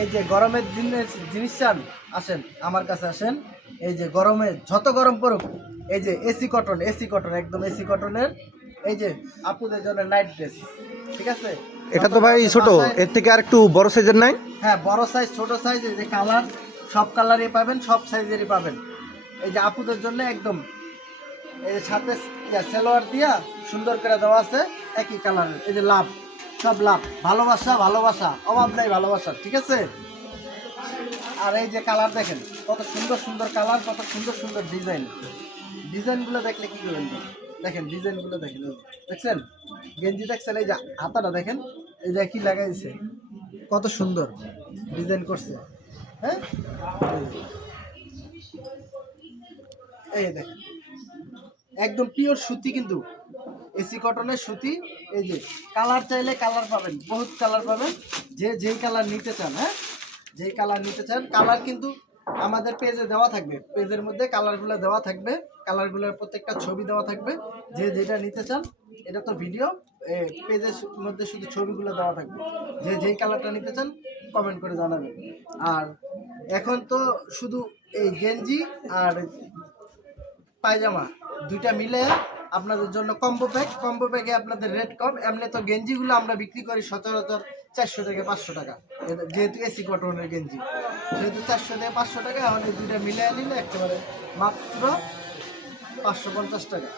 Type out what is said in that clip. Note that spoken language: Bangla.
এই যে গরমের দিনের জিনিস চান, আসেন আমার কাছে আসেন। এই যে গরমে যত গরম পড়ুক, এই যে এসি কটন একদম এসি কটনের, এই যে আপুদের জন্য নাইট ড্রেস, ঠিক আছে। এটা তো ভাই ছোট, এর থেকে আর একটু বড় সাইজের নাই? হ্যাঁ, বড় সাইজ ছোট সাইজ, এই যে কালার সব কালারই পাবেন, সব সাইজেরই পাবেন। এই যে আপুদের জন্য একদম এই সাথে সালোয়ার দিয়া সুন্দর করে দেওয়া আছে একই কালারের। এই যে লাভ, সব লাভ, ভালোবাসা ভালোবাসা, অভাব নাই ভালোবাসা, ঠিক আছে। আর এই যে কালার দেখেন, কত সুন্দর সুন্দর কালার, কত সুন্দর সুন্দর ডিজাইন। ডিজাইনগুলো দেখলে কি করবেন, দেখেন ডিজাইনগুলো দেখেন, দেখছেন গেঞ্জি দেখছেন, এই যে হাতাটা দেখেন, এই যে কি লাগাইছে, কত সুন্দর ডিজাইন করছে। হ্যাঁ, এই দেখেন একদম পিওর সুতি, কিন্তু এসি কটনের সুতি। এই যে কালার চাইলে কালার পাবেন, বহুত কালার পাবেন, যে যেই কালার নিতে চান। হ্যাঁ, যেই কালার নিতে চান, কালার কিন্তু আমাদের পেজে দেওয়া থাকবে, পেজের মধ্যে কালারগুলো দেওয়া থাকবে, কালারগুলোর প্রত্যেকটা ছবি দেওয়া থাকবে। যে যেটা নিতে চান, এটা তো ভিডিও, পেজের মধ্যে শুধু ছবিগুলো দেওয়া থাকবে। যে যেই কালারটা নিতে চান কমেন্ট করে জানাবেন। আর এখন তো শুধু এই গেঞ্জি আর পায়জামা দুইটা মিলে আপনাদের জন্য কম্বো প্যাকে আপনাদের রেট কম। এমনি তো গেঞ্জিগুলো আমরা বিক্রি করি সচরাচর 400 থেকে 500 টাকা, যেহেতু এসি কটনের গেঞ্জি, যেহেতু 400 থেকে 500 টাকা। আমাদের দুইটা মিলে নিলে একেবারে মাত্র 550 টাকা।